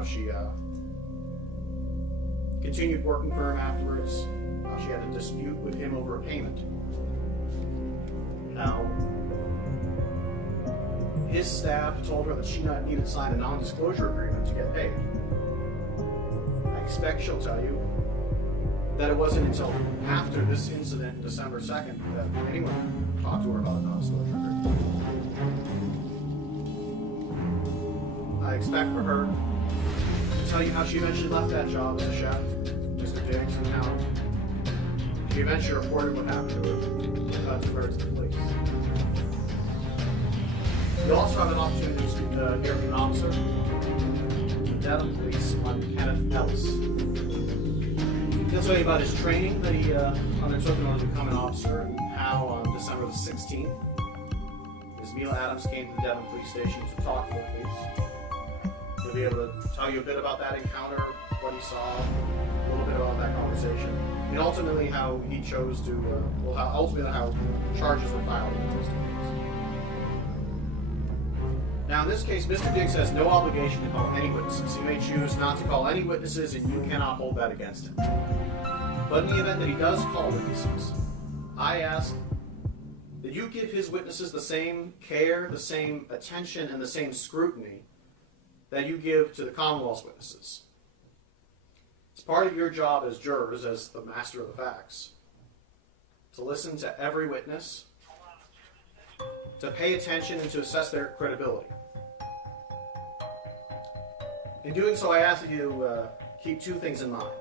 how she continued working for him afterwards, how she had a dispute with him over a payment, how his staff told her that she needed to sign a non-disclosure agreement to get paid. I expect she'll tell you that it wasn't until after this incident, December 2nd, that anyone talked to her about a non-disclosure agreement. I expect for her to tell you how she eventually left that job as a chef, Mr. Diggs, and how she eventually reported what happened to her and took her to the police. You also have an opportunity to speak, hear from an officer, the Dedham Police, on Kenneth Ellis. He'll tell you about his training that he undertook in order to become an officer, and how on December the 16th, Ms. Mila Adams came to the Dedham Police Station to talk to the police. He'll be able to tell you a bit about that encounter, what he saw, a little bit about that conversation, and ultimately how he chose to, how charges were filed against Mr. Diggs. Now, in this case, Mr. Diggs has no obligation to call any witnesses. He may choose not to call any witnesses, and you cannot hold that against him. But in the event that he does call witnesses, I ask that you give his witnesses the same care, the same attention, and the same scrutiny that you give to the Commonwealth's witnesses. It's part of your job as jurors, as the master of the facts, to listen to every witness, to pay attention and to assess their credibility. In doing so, I ask that you keep two things in mind.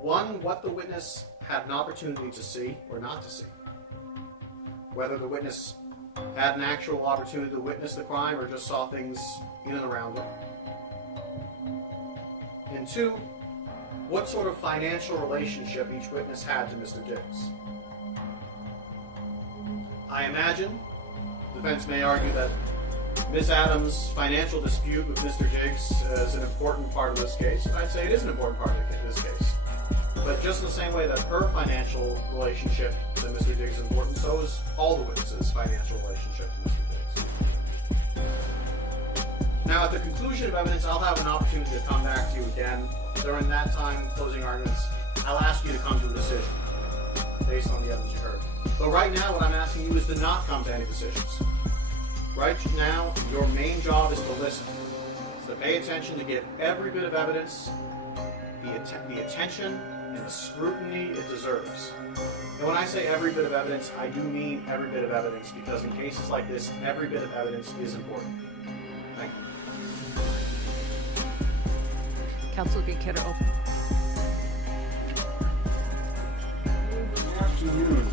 One, what the witness had an opportunity to see or not to see. Whether the witness had an actual opportunity to witness the crime or just saw things in and around him. And two, what sort of financial relationship each witness had to Mr. Diggs. I imagine the defense may argue that Ms. Adams' financial dispute with Mr. Diggs is an important part of this case, and I'd say it is an important part of this case. But just in the same way that her financial relationship to Mr. Diggs is important, so is all the witnesses' financial relationship to Mr. Diggs. Now, at the conclusion of evidence, I'll have an opportunity to come back to you again. During that time, closing arguments, I'll ask you to come to a decision based on the evidence you heard. But right now, what I'm asking you is to not come to any decisions. Right now, your main job is to listen. Is to pay attention, to give every bit of evidence the attention and the scrutiny it deserves. And when I say every bit of evidence, I do mean every bit of evidence, because in cases like this, every bit of evidence is important. Thank you. Counsel Kidder open. Good afternoon.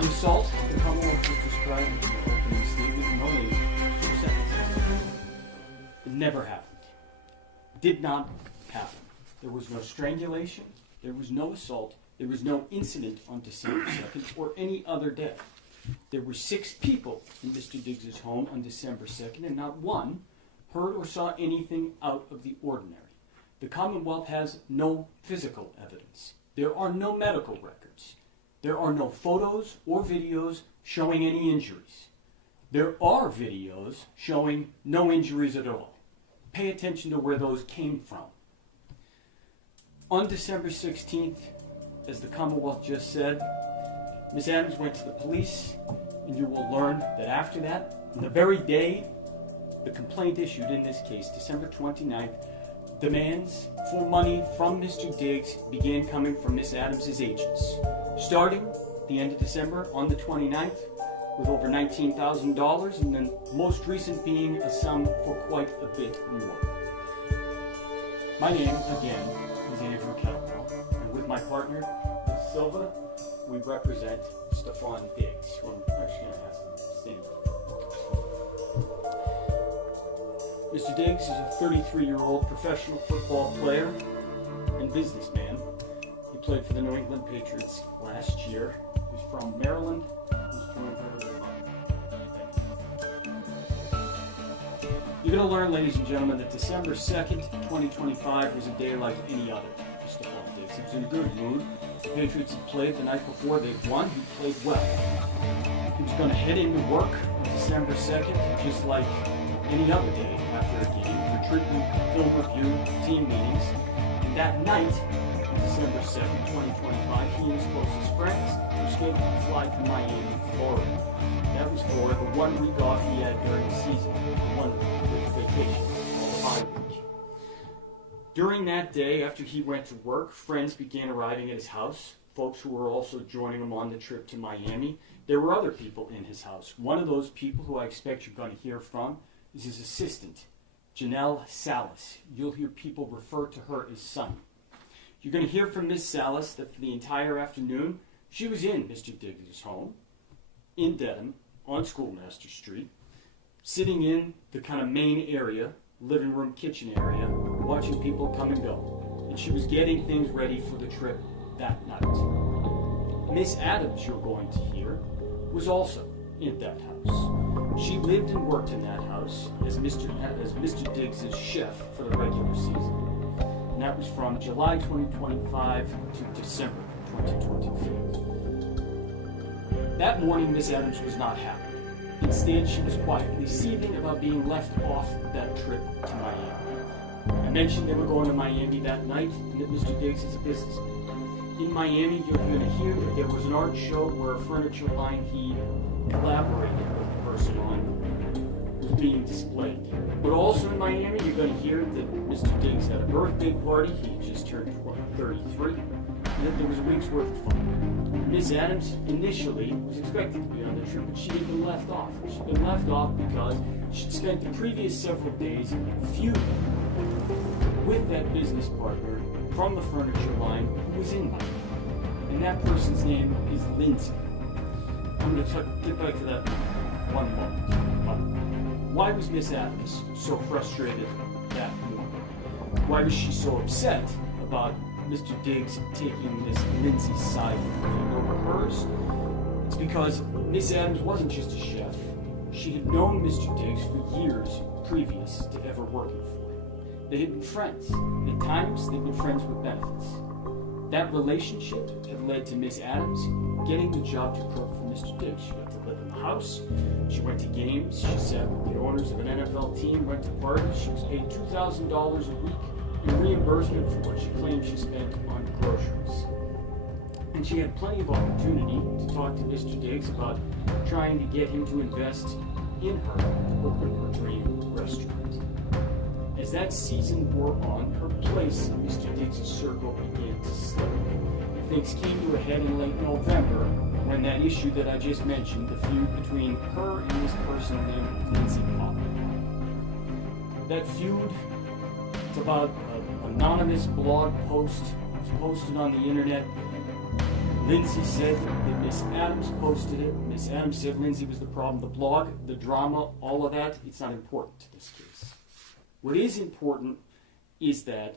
The assault the Commonwealth just described in the opening statement, only 2 sentences. It never happened. Did not happen. There was no strangulation, there was no assault, there was no incident on December 2nd or any other day. There were 6 people in Mr. Diggs' home on December 2nd, and not one heard or saw anything out of the ordinary. The Commonwealth has no physical evidence. There are no medical records. There are no photos or videos showing any injuries. There are videos showing no injuries at all. Pay attention to where those came from. On December 16th, as the Commonwealth just said, Ms. Adams went to the police, and you will learn that after that, on the very day the complaint issued in this case, December 29th, demands for money from Mr. Diggs began coming from Ms. Adams' agents. Starting at the end of December on the 29th with over $19,000, and then most recent being a sum for quite a bit more. My name, again, is Andrew Calwell, and with my partner, Ms. Silva, we represent STEFON DIGGS, who I'm actually going to ask him to stand up. Mr. Diggs is a 33-year-old professional football player and businessman. He played for the New England Patriots last year. He's from Maryland. He's joined by his mom. You're going to learn, ladies and gentlemen, that December 2nd, 2025 was a day like any other for STEFON Diggs. He was in a good mood. The Patriots had played the night before. They'd won. He played well. He was going to head into work on December 2nd, just like any other day after a game for treatment, film review, team meetings. And that night, December 7, 2025, he and his closest friends were scheduled to fly to Miami, Florida. That was for the 1 week off he had during the season, one vacation, called a bye week. During that day, after he went to work, friends began arriving at his house, folks who were also joining him on the trip to Miami. There were other people in his house. One of those people who I expect you're going to hear from is his assistant, Janelle Salas. You'll hear people refer to her as Sonny. You're going to hear from Miss Salas that for the entire afternoon, she was in Mr. Diggs' home, in Dedham, on Schoolmaster Street, sitting in the kind of main area, living room, kitchen area, watching people come and go. And she was getting things ready for the trip that night. Miss Adams, you're going to hear, was also in that house. She lived and worked in that house as Mr. Diggs' chef for the regular season. And that was from July 2025 to December 2025. That morning, Miss Adams was not happy. Instead, she was quietly seething about being left off that trip to Miami. I mentioned they were going to Miami that night and that Mr. Diggs is a businessman. In Miami, you're going to hear that there was an art show where a furniture line he collaborated with the person on was being displayed. But also in Miami, you're going to hear that Mr. Diggs had a birthday party. He had just turned 33. And that there was a week's worth of fun. Miss Adams initially was expected to be on the trip, but she had been left off. She'd been left off because she'd spent the previous several days feuding with that business partner from the furniture line who was in Miami. And that person's name is Lindsay. I'm going to get back to that in one moment. Why was Miss Adams so frustrated that morning? Why was she so upset about Mr. Diggs taking Miss Lindsay's side over hers? It's because Miss Adams wasn't just a chef. She had known Mr. Diggs for years previous to ever working for him. They had been friends. At times, they'd been friends with benefits. That relationship had led to Miss Adams getting the job to cook for Mr. Diggs. She got to live in the house. She went to games. She sat with the owners of an NFL team, went to parties. She was paid $2,000 a week in reimbursement for what she claimed she spent on groceries. And she had plenty of opportunity to talk to Mr. Diggs about trying to get him to invest in her to open her dream restaurant. As that season wore on, her place in Mr. Diggs' circle began to slip. Things came to a head in late November when that issue that I just mentioned, the feud between her and this person named Lindsay popped up. That feud, it's about an anonymous blog post. It was posted on the internet. Lindsay said that Miss Adams posted it. Miss Adams said Lindsay was the problem. The blog, the drama, all of that, it's not important to this case. What is important is that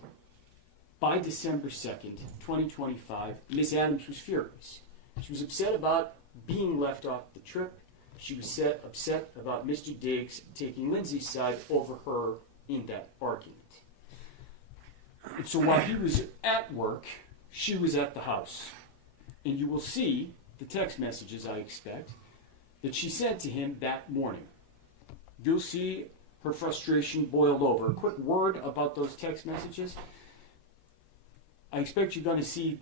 by December 2nd, 2025, Miss Adams was furious. She was upset about being left off the trip. She was upset about Mr. Diggs taking Lindsay's side over her in that argument. And so while he was at work, she was at the house. And you will see the text messages, I expect, that she sent to him that morning. You'll see her frustration boiled over. A quick word about those text messages. I expect you're going to see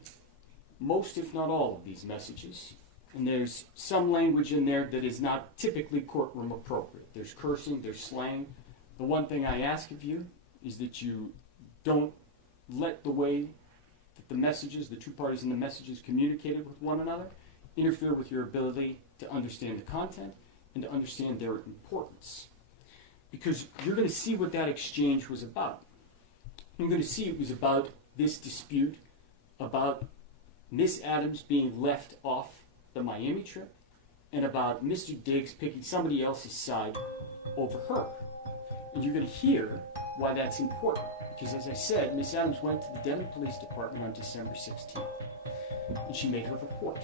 most, if not all, of these messages. And there's some language in there that is not typically courtroom appropriate. There's cursing, there's slang. The one thing I ask of you is that you don't let the way that the messages, the two parties in the messages communicated with one another, interfere with your ability to understand the content and to understand their importance. Because you're going to see what that exchange was about. You're going to see it was about this dispute, about Miss Adams being left off the Miami trip, and about Mr. Diggs picking somebody else's side over her. And you're going to hear why that's important. Because as I said, Miss Adams went to the Denver Police Department on December 16th. And she made her report.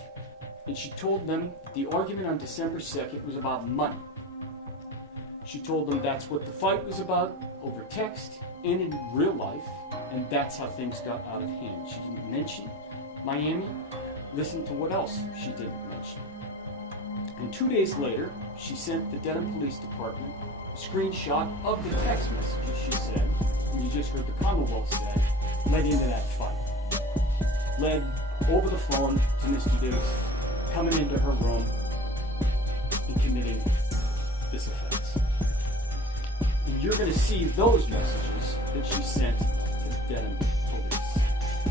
And she told them the argument on December 2nd was about money. She told them that's what the fight was about, over text and in real life, and that's how things got out of hand. She didn't mention Miami. Listen to what else she didn't mention. And 2 days later, she sent the Dedham Police Department a screenshot of the text messages she said, and you just heard the Commonwealth say, led into that fight. Led over the phone to Mr. Diggs, coming into her room and committing this offense. And you're going to see those messages that she sent to the Dedham Police.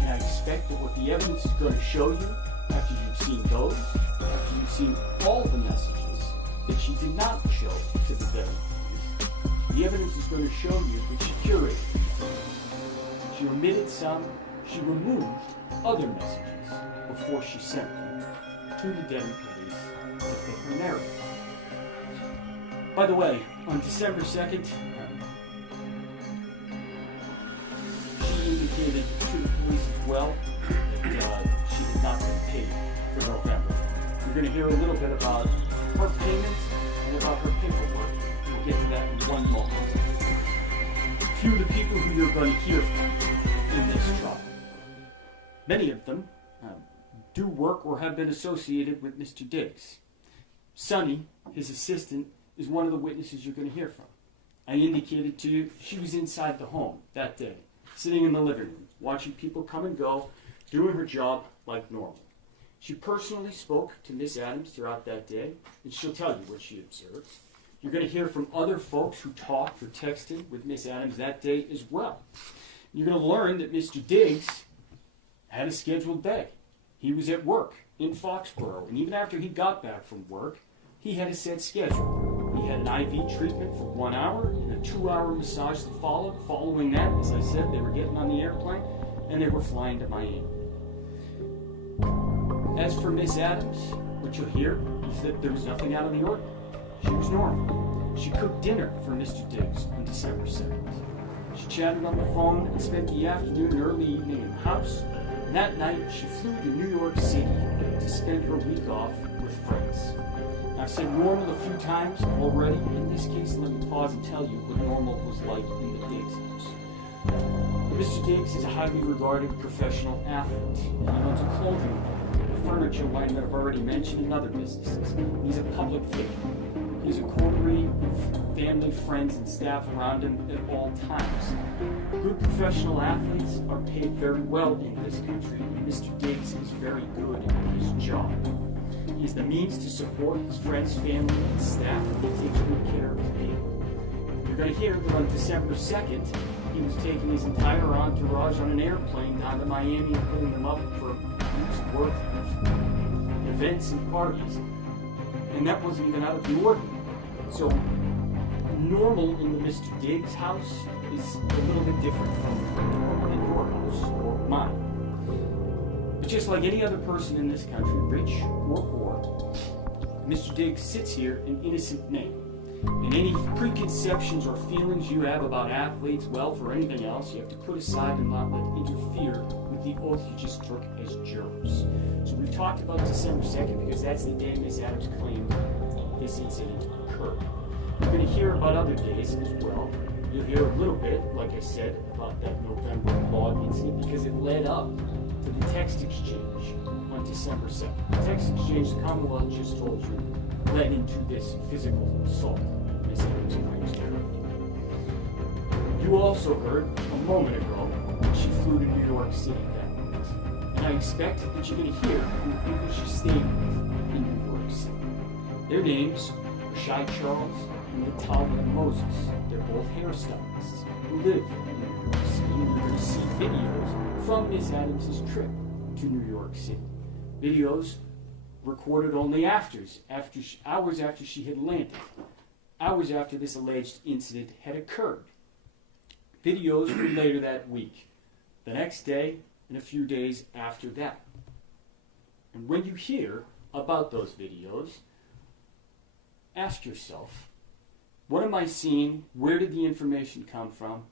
And I expect that what the evidence is going to show you, after you've seen those, after you've seen all the messages that she did not show to the Dedham Police, the evidence is going to show you that she curated them. She omitted some, she removed other messages before she sent them to the Dedham Police to fit her narrative. By the way, on December 2nd, she indicated to the police as well that she had not been paid for November. You're going to hear a little bit about her payment and about her paperwork. We'll get to that in one moment. A few of the people who you're going to hear from in this trial. Many of them do work or have been associated with Mr. Diggs. Sonny, his assistant, is one of the witnesses you're going to hear from. I indicated to you she was inside the home that day, sitting in the living room, watching people come and go, doing her job like normal. She personally spoke to Miss Adams throughout that day, and she'll tell you what she observed. You're going to hear from other folks who talked or texted with Miss Adams that day as well. You're going to learn that Mr. Diggs had a scheduled day. He was at work in Foxborough, and even after he got back from work, he had a set schedule. He had an IV treatment for 1 hour and a 2-hour massage that followed. Following that, as I said, they were getting on the airplane and they were flying to Miami. As for Miss Adams, what you'll hear is that there was nothing out of the ordinary. She was normal. She cooked dinner for Mr. Diggs on December 2nd. She chatted on the phone and spent the afternoon and early evening in the house. And that night, she flew to New York City to spend her week off with friends. Now, I've said normal a few times already. In this case, let me pause and tell you what normal was like in the Diggs house. Mr. Diggs is a highly regarded professional athlete. He owns a clothing line, a furniture line that I've already mentioned, and other businesses. He's a public figure. He's a coterie of family, friends, and staff around him at all times. Good professional athletes are paid very well in this country, and Mr. Diggs is very good at his job. He has the means to support his friends, family, and staff, and he takes good care of his people. You're going to hear that on December 2nd, he was taking his entire entourage on an airplane down to Miami and putting them up for a week's worth of events and parties. And that wasn't even out of the ordinary. So, normal in the Mr. Diggs house is a little bit different from normal in your house or mine. But just like any other person in this country, rich or poor, Mr. Diggs sits here in innocent name. And any preconceptions or feelings you have about athletes, wealth, or anything else, you have to put aside and not let interfere with the oath you just took as jurors. So we talked about December 2nd because that's the day Ms. Adams claimed this incident occurred. You're going to hear about other days as well. You'll hear a little bit, like I said, about that November log incident because it led up to the text exchange on December 2nd. The text exchange, the Commonwealth just told you, led into this physical assault Ms. Adams claims to have. You also heard a moment ago that she flew to New York City that night. And I expect that you're going to hear from the people she stayed with in New York City. Their names are Shy Charles and Natalia Moses. They're both hairstylists who live in New York City. And you're going to see videos from Ms. Adams' trip to New York City. Videos recorded only hours after she had landed, hours after this alleged incident had occurred. Videos from later that week, the next day, and a few days after that. And when you hear about those videos, ask yourself, what am I seeing? Where did the information come from?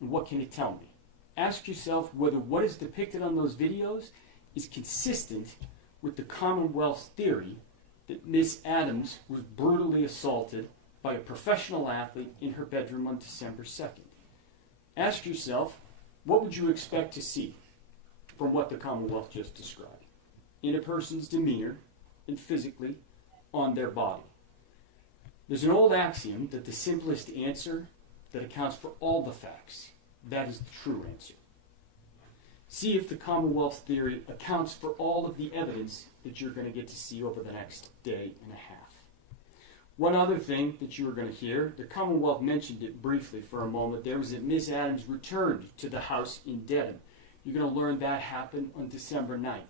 And what can it tell me? Ask yourself whether what is depicted on those videos is consistent with the Commonwealth's theory that Miss Adams was brutally assaulted by a professional athlete in her bedroom on December 2nd. Ask yourself, what would you expect to see from what the Commonwealth just described in a person's demeanor and physically on their body. There's an old axiom that the simplest answer that accounts for all the facts, that is the true answer. See if the Commonwealth theory accounts for all of the evidence that you're going to get to see over the next day and a half. One other thing that you are going to hear, the Commonwealth mentioned it briefly for a moment there, was that Miss Adams returned to the house in Dedham. You're going to learn that happened on December 9th,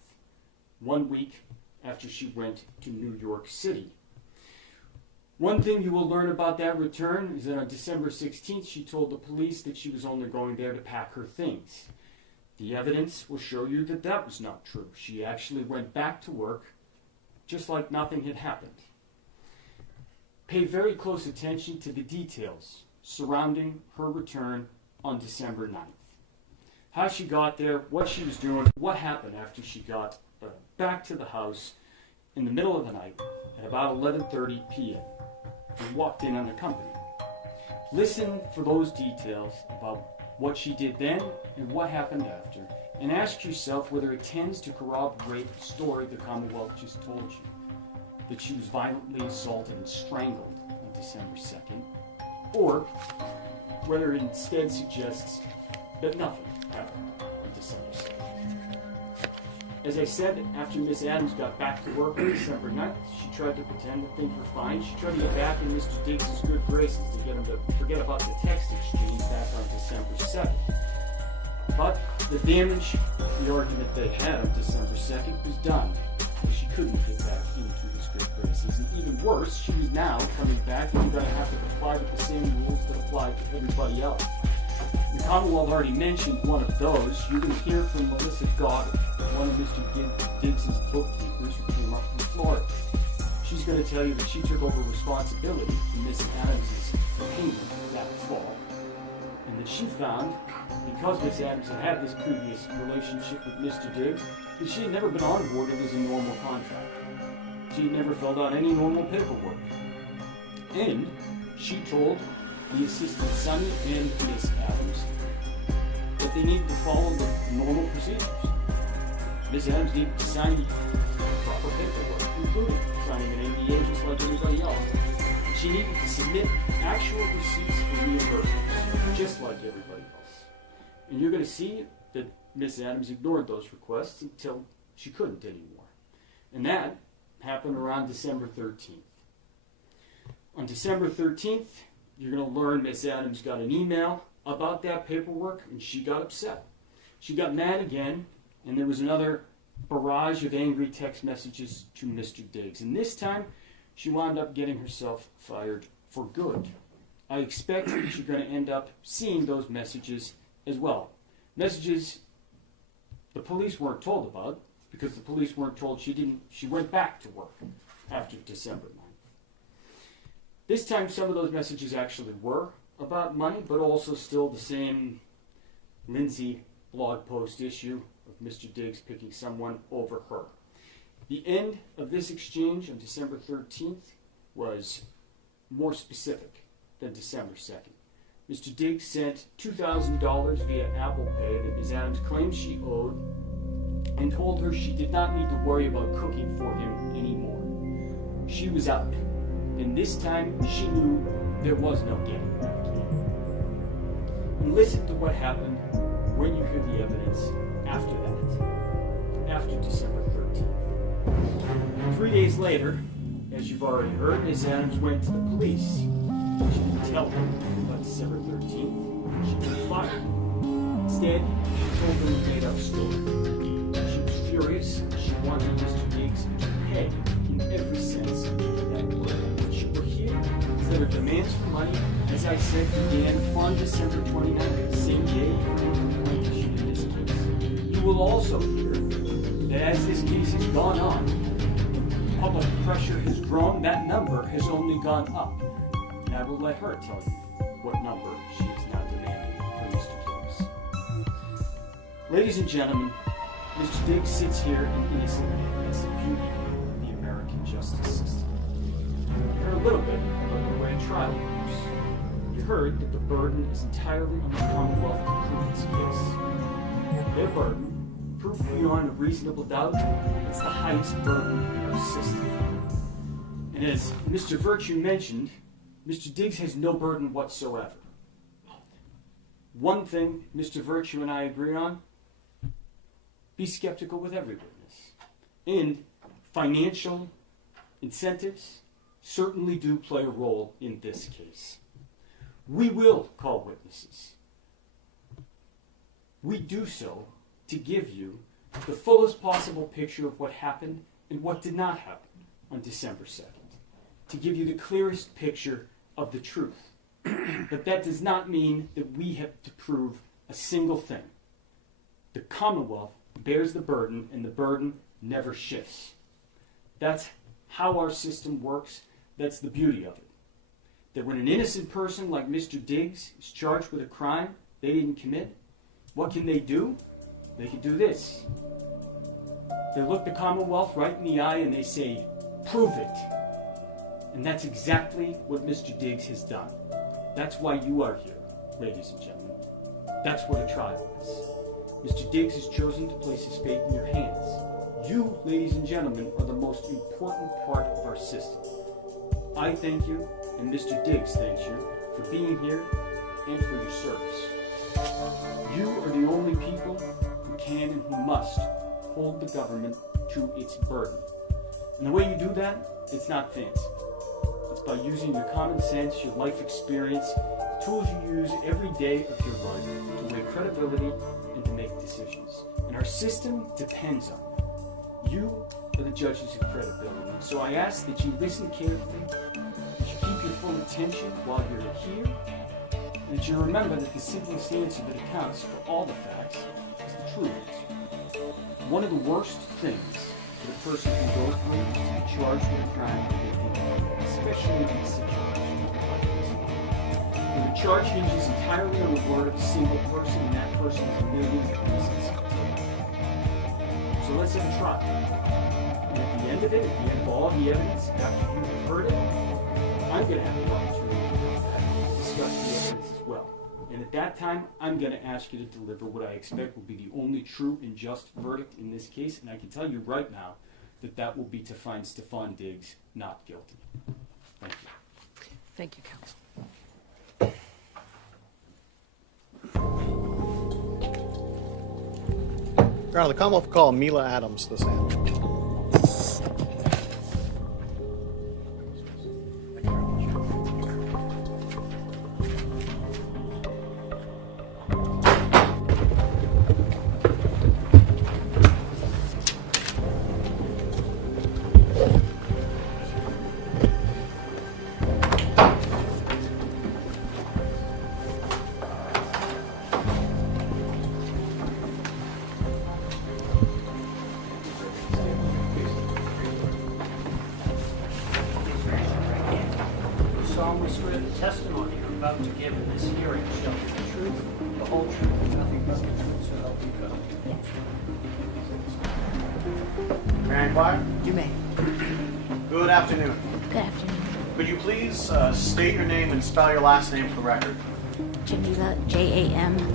1 week after she went to New York City. One thing you will learn about that return is that on December 16th, she told the police that she was only going there to pack her things. The evidence will show you that that was not true. She actually went back to work just like nothing had happened. Pay very close attention to the details surrounding her return on December 9th. How she got there, what she was doing, what happened after she got back to the house in the middle of the night at about 11:30 p.m. and walked in unaccompanied. Listen for those details about what she did then and what happened after, and ask yourself whether it tends to corroborate the story the Commonwealth just told you, that she was violently assaulted and strangled on December 2nd, or whether it instead suggests that nothing happened on December 2nd. As I said, after Miss Adams got back to work on December 9th, she tried to pretend that things were fine. She tried to get back in Mr. Diggs' good graces to get him to forget about the text exchange back on December 2nd. But the damage, the argument they had on December 2nd was done. She couldn't get back into his good graces. And even worse, she was now coming back and going to have to comply with the same rules that apply to everybody else. The Commonwealth already mentioned one of those. You can hear from Melissa Goddard, one of Mr. Diggs' bookkeepers who came up from Florida. She's going to tell you that she took over responsibility for Miss Adams' payment that fall, and that she found, because Miss Adams had had this previous relationship with Mr. Diggs, that she had never been onboarded as a normal contractor. She had never filled out any normal paperwork. And she told the assistant Sonny and Miss Adams that they needed to follow the normal procedures. Miss Adams needed to sign proper paperwork, including signing an NDA just like everybody else. And she needed to submit actual receipts for reimbursements, just like everybody else. And you're going to see that Miss Adams ignored those requests until she couldn't anymore. And that happened around December 13th. On December 13th, you're going to learn Miss Adams got an email about that paperwork, and she got upset. She got mad again, and there was another barrage of angry text messages to Mr. Diggs. And this time, she wound up getting herself fired for good. I expect that you're going to end up seeing those messages as well. Messages the police weren't told about, because the police weren't told she went back to work after December 9th. This time, some of those messages actually were about money, but also still the same Lindsay blog post issue of Mr. Diggs picking someone over her. The end of this exchange on December 13th was more specific than December 2nd. Mr. Diggs sent $2,000 via Apple Pay that Ms. Adams claimed she owed, and told her she did not need to worry about cooking for him anymore. She was out, and this time she knew there was no getting back in. And listen to what happened when you hear the evidence after that, after December 13th. 3 days later, as you've already heard, Ms. Adams went to the police. She didn't tell them about December 13th. She was fired. Instead, she told them a made-up story. She was furious. She wanted Mr. Diggs to pay in every sense of that word. What you will hear is that her demands for money, as I said, began on December 29th, the same day you issued in this case. You will also hear that as this case has gone on, public pressure has grown. That number has only gone up. And I will let her tell you what number she is now demanding for Mr. Diggs. Ladies and gentlemen, Mr. Diggs sits here an innocent man. That's the beauty of the American justice system. You heard a little bit about the way a trial works. You heard that the burden is entirely on the Commonwealth to prove its case. Their burden, proof beyond a reasonable doubt, it's the highest burden in our system. And as Mr. Virtue mentioned, Mr. Diggs has no burden whatsoever. One thing Mr. Virtue and I agree on, be skeptical with every witness. And financial incentives certainly do play a role in this case. We will call witnesses. We do so to give you the fullest possible picture of what happened and what did not happen on December 2nd, to give you the clearest picture of the truth. But that does not mean that we have to prove a single thing. The Commonwealth bears the burden, and the burden never shifts. That's how our system works. That's the beauty of it. That when an innocent person like Mr. Diggs is charged with a crime they didn't commit, what can they do? They can do this. They look the Commonwealth right in the eye and they say, prove it. And that's exactly what Mr. Diggs has done. That's why you are here, ladies and gentlemen. That's what a trial is. Mr. Diggs has chosen to place his fate in your hands. You, ladies and gentlemen, are the most important part of our system. I thank you, and Mr. Diggs thanks you for being here and for your service. You are the only people who can and who must hold the government to its burden. And the way you do that, it's not fancy. It's by using your common sense, your life experience, the tools you use every day of your life to weigh credibility and to make decisions. And our system depends on it. You are the judges of credibility. And so I ask that you listen carefully, that you keep your full attention while you're here, and that you remember that the simplest answer that accounts for all the facts is the true answer. One of the worst things that a person can go through is to be charged with a crime that they think, especially in a situation like this. When the charge hinges entirely on the word of a single person, and that person is a million pieces. So let's have a trial. And at the end of it, at the end of all the evidence, after you've heard it, I'm going to have the opportunity to discuss the evidence as well. And at that time, I'm going to ask you to deliver what I expect will be the only true and just verdict in this case. And I can tell you right now that that will be to find STEFON Diggs not guilty. Thank you. Thank you, counsel. Your Honor, the Commonwealth will call Mila Adams to stand. Solemnly swear the testimony you're about to give in this hearing shall be the truth, the whole truth, and nothing but the truth, so help you God. May I inquire? You may. Good afternoon. Good afternoon. Could you please state your name and spell your last name for the record? Jamila, Jamila,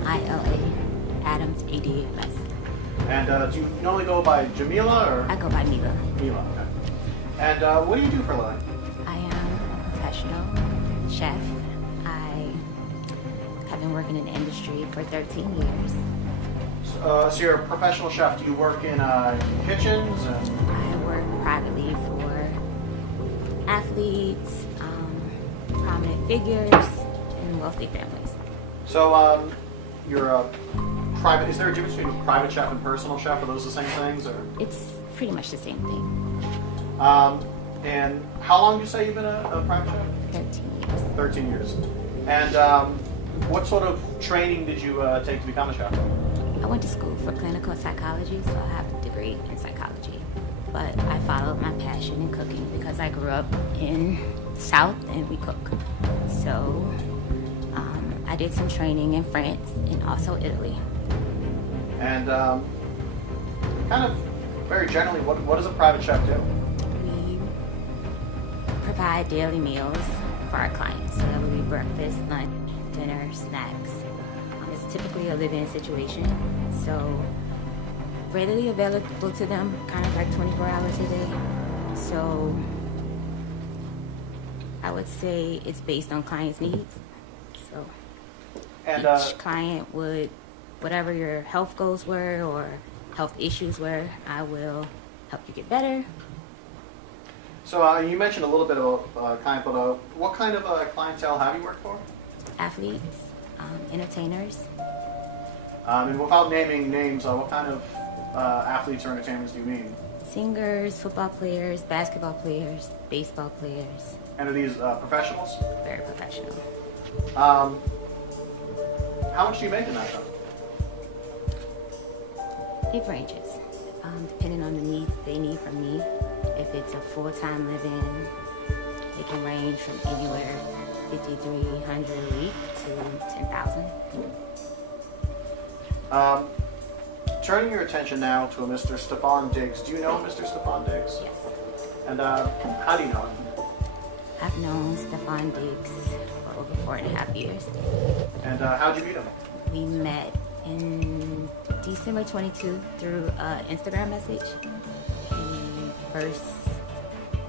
Adams, ADAMS. And do you normally go by Jamila or I go by Mila. Mila? Okay. And what do you do for a living? I am a professional chef. I have been working in the industry for 13 years. So you're a professional chef. Do you work in kitchens? I work privately for athletes, prominent figures, and wealthy families. So you're a private. Is there a difference between a private chef and personal chef? Are those the same things? Or It's pretty much the same thing. and how long do you say you've been a private chef? 13 years. 13 years. And what sort of training did you take to become a chef? I went to school for clinical psychology, so I have a degree in psychology. But I followed my passion in cooking because I grew up in South and we cook. So I did some training in France and also Italy. And kind of very generally, what does a private chef do? We provide daily meals for our clients. So that would be breakfast, lunch, dinner, snacks. It's typically a live-in situation, so readily available to them, kind of like 24 hours a day. So I would say it's based on client's needs. So And each client would, whatever your health goals were or health issues were, I will help you get better. so you mentioned a little bit about client, but what kind of clientele have you worked for? Athletes, entertainers, And without naming names, what kind of athletes or entertainers do you mean? singers, football players, basketball players, baseball players, And are these professionals? very professional. How much do you make in that though? It ranges, depending on the needs they need from me. If it's a full-time living, it can range from anywhere $5,300 a week to $10,000. Turning your attention now to a Mr. STEFON DIGGS. Do you know Mr. STEFON DIGGS? Yes. And how do you know him? I've known STEFON DIGGS for over 4.5 years. And how'd you meet him? We met in December 22 through an Instagram message. He first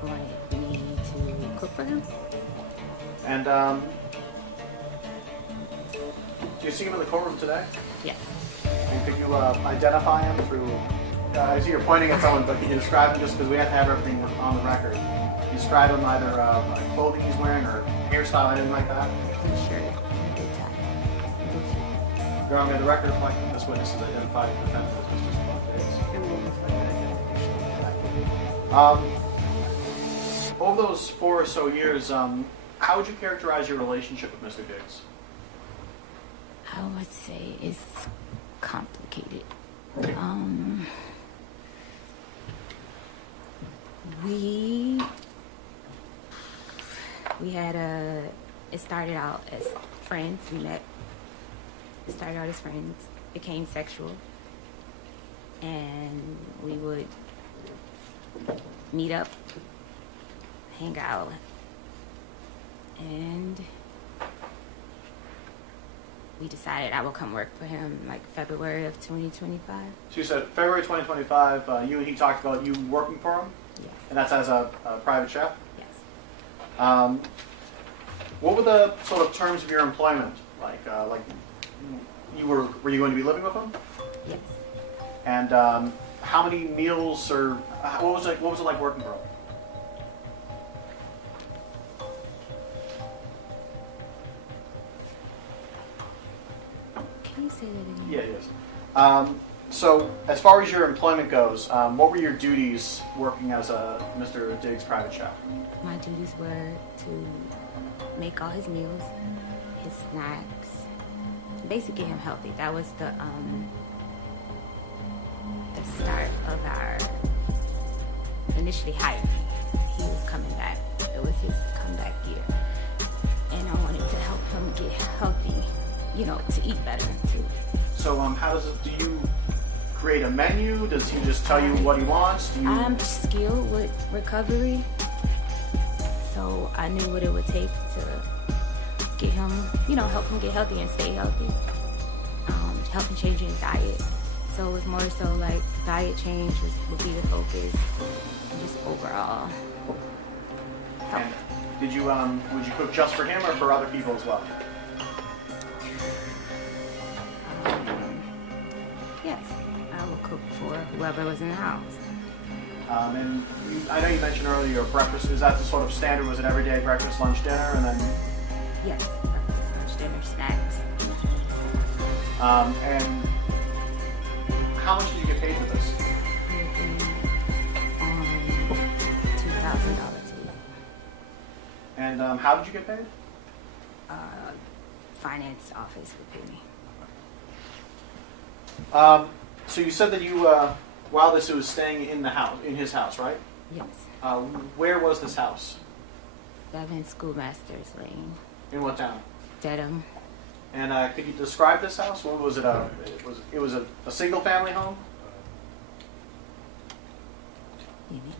wanted me to cook for him. And do you see him in the courtroom today? Yes. And could you identify him through, I see you're pointing at someone, but can you describe him just because we have to have everything on the record? Can you describe him either clothing he's wearing or hairstyle, anything like that? Good shirt, good tie. Your Honor, may the record reflect that this witness is identified the defendant as Mr. STEFON DIGGS. Over those 4 or so years, how would you characterize your relationship with Mr. DIGGS? I would say it's complicated. We had it started out as friends. We met. It started out as friends, became sexual, and we would meet up, hang out, and we decided I would come work for him like February of 2025. So you said February 2025, you and he talked about you working for him? Yes. And that's as a private chef? Yes. What were the sort of terms of your employment? Like were you going to be living with him? Yes. And how many meals or what was it like working for him? Can you say that again? Yeah, it is. So as far as your employment goes, what were your duties working as a Mr. DIGGS private chef? My duties were to make all his meals, his snacks, basically get him healthy. That was the start of our initially hype. He was coming back. It was his comeback year. And I wanted to help him get healthy, to eat better too. So how does it, do you create a menu? Does he just tell you what he wants? Do you... I'm skilled with recovery, so I knew what it would take to get him, help him get healthy and stay healthy. Help him change his diet. So it was more so like diet change would be the focus, and just overall health. And did you would you cook just for him or for other people as well? Yes, I will cook for whoever was in the house. And I know you mentioned earlier your breakfast. Is that the sort of standard? Was it every day breakfast, lunch, dinner, and then? Yes, breakfast, lunch, dinner, snacks. And how much did you get paid for this? On $2,000 a week. And how did you get paid? Finance office would pay me. So you said that you, while this was staying in his house, right? Yes. Where was this house? 7 Schoolmasters Lane, In what town? Dedham. And could you describe this house? What was it? It was a single family home. You mean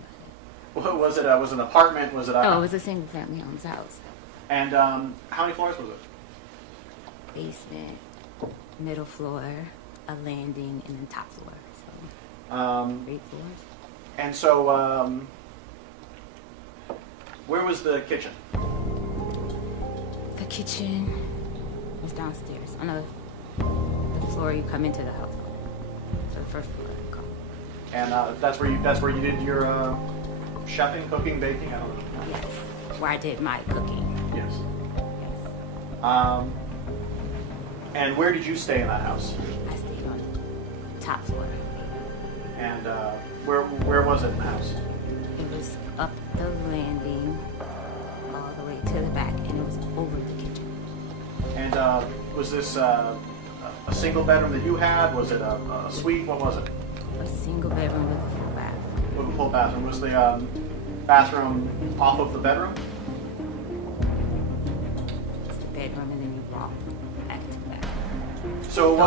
What was it? Was it an apartment? Was it? it was a single family home's house. And how many floors was it? Basement, middle floor, a landing, and then top floor. So 3 floors. And so, where was the kitchen? kitchen was downstairs on the floor you come into the house. So the first floor. And that's where you did your chefing, cooking, baking. I don't know. Yes, where I did my cooking. Yes. Yes. And where did you stay in that house? I stayed on the top floor. And where was it in the house? It was up the landing all the way to the back, and it was over the kitchen. And was this a single bedroom that you had? Was it a suite? What was it? A single bedroom with a full bath. With a full bathroom. Was the bathroom off of the bedroom? It's the bedroom, and then you walk back to the back. So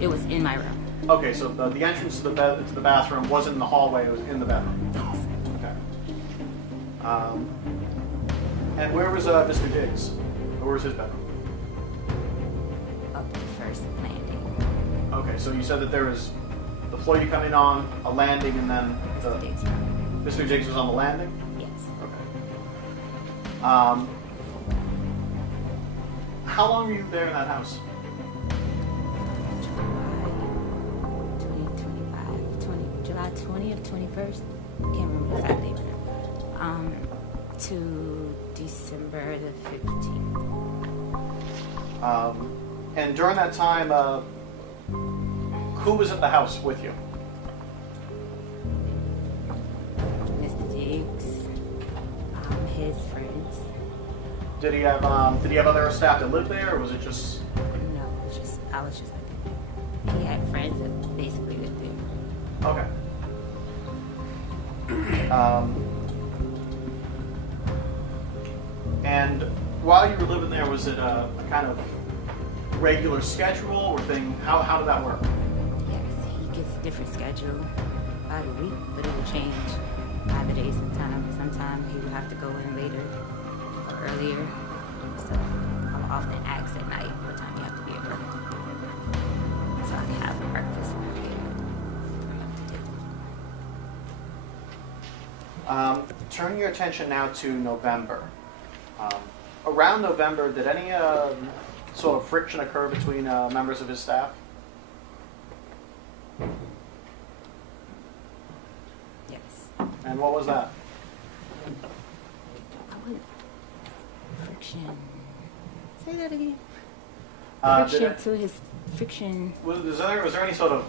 It was in my room. Okay, so the entrance to the bathroom wasn't in the hallway; it was in the bedroom. Yes. Okay. And where was Mr. Diggs? Where was his bedroom? Up the first landing. Okay, so you said that there was the floor you come in on, a landing, and then Mr. Diggs' room. Mr. Diggs was on the landing? Yes. Okay. How long were you there in that house? July 20th, 21st, can't remember exactly. To December the 15th. And during that time, who was at the house with you? Mr. Diggs, his friends. Did he have other staff that lived there, or was it just? No, I was just like, he had friends that basically lived there. Okay. And while you were living there, was it a kind of regular schedule or thing? How did that work? Yes, he gets a different schedule by the week, but it will change by the day sometimes. Sometimes he will have to go in later or earlier. So I'll often ask at night what time you have to be at work. So I can have breakfast for him to take. Turning your attention now to November. Around November, did any sort of friction occur between members of his staff? Yes. And what was that? I wouldn't. Friction. Say that again. Friction. Was there any sort of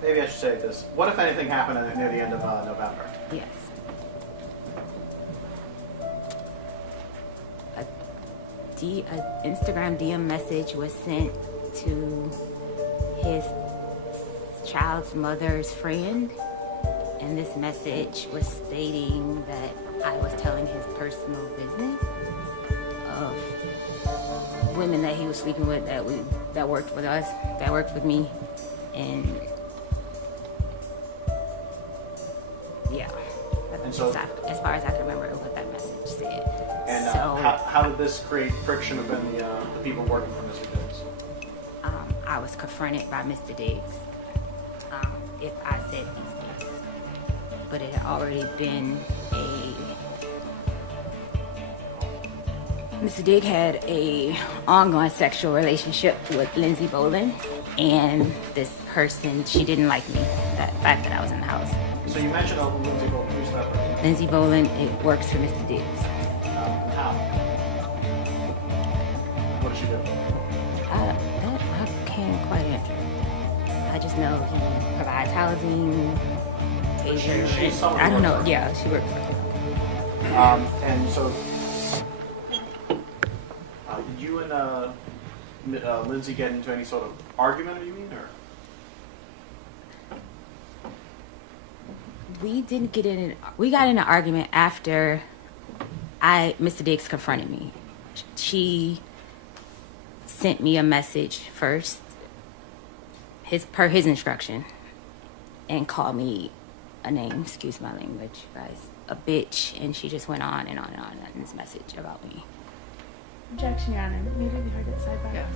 maybe I should say this. What, if anything, happened near the end of November? Yes. An Instagram DM message was sent to his child's mother's friend, and this message was stating that I was telling his personal business of women that he was sleeping with that worked with us, that worked with me, and yeah. And so, as far as I can remember what that message said. And how did this create friction within the people working for Mr. Diggs? I was confronted by Mr. Diggs if I said these things. But it had already been Mr. Diggs had a ongoing sexual relationship with Lindsay Boland, and this person, she didn't like me, the fact that I was in the house. So you mentioned Lindsay Boland. Who's that person? Lindsay Boland, it works for Mr. Diggs. How? What does she do? I can't quite answer. I just know he provides housing, tasers. She's someone I don't who know. works for Yeah, she works for him. And so, did you and Lindsay get into any sort of argument, you mean, or? We didn't get in. We got in an argument after Mr. Diggs confronted me. She sent me a message first, per his instruction, and called me a name. Excuse my language, guys. A bitch, and she just went on and on and on in this message about me. Objection, Your Honor. May I be heard at sidebar? Yes.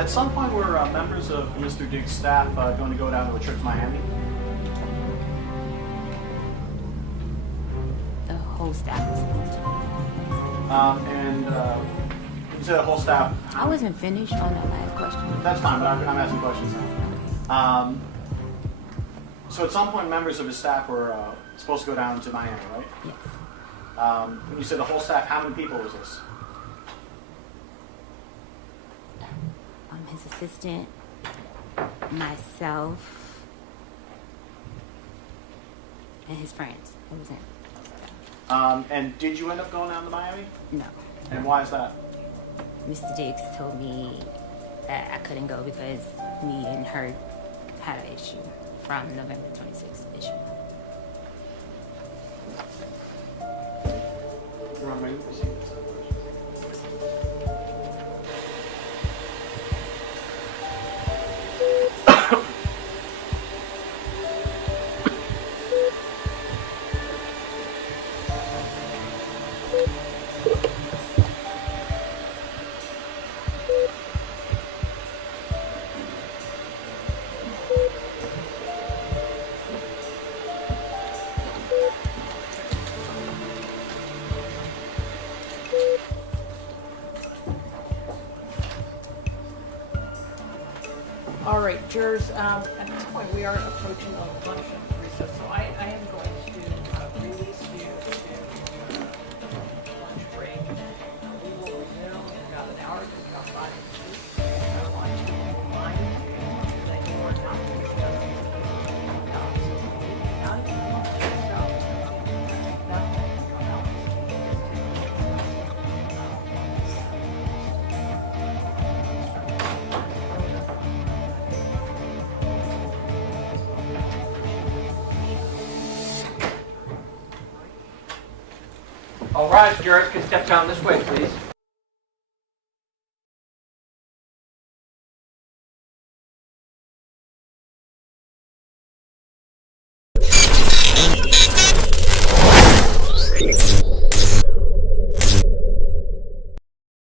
At some point, were members of Mr. Diggs' staff going to go down to a trip to Miami? The whole staff was supposed to. And you said the whole staff. I wasn't finished on that last question. That's fine, but I'm asking questions now. So at some point, members of his staff were supposed to go down to Miami, right? Yes. When you said the whole staff, how many people was this? His assistant, myself, and his friends. It was him. And did you end up going down to Miami? No. And why is that? Mr. Diggs told me that I couldn't go because me and her had an issue from November 26th issue. All right, jurors, at this point, we are approaching a lunch recess, so I am going to release you to lunch break. We will resume in about an hour, to about 5 minutes. I want to remind you that you are not discussing All right, jurors can step down this way, please.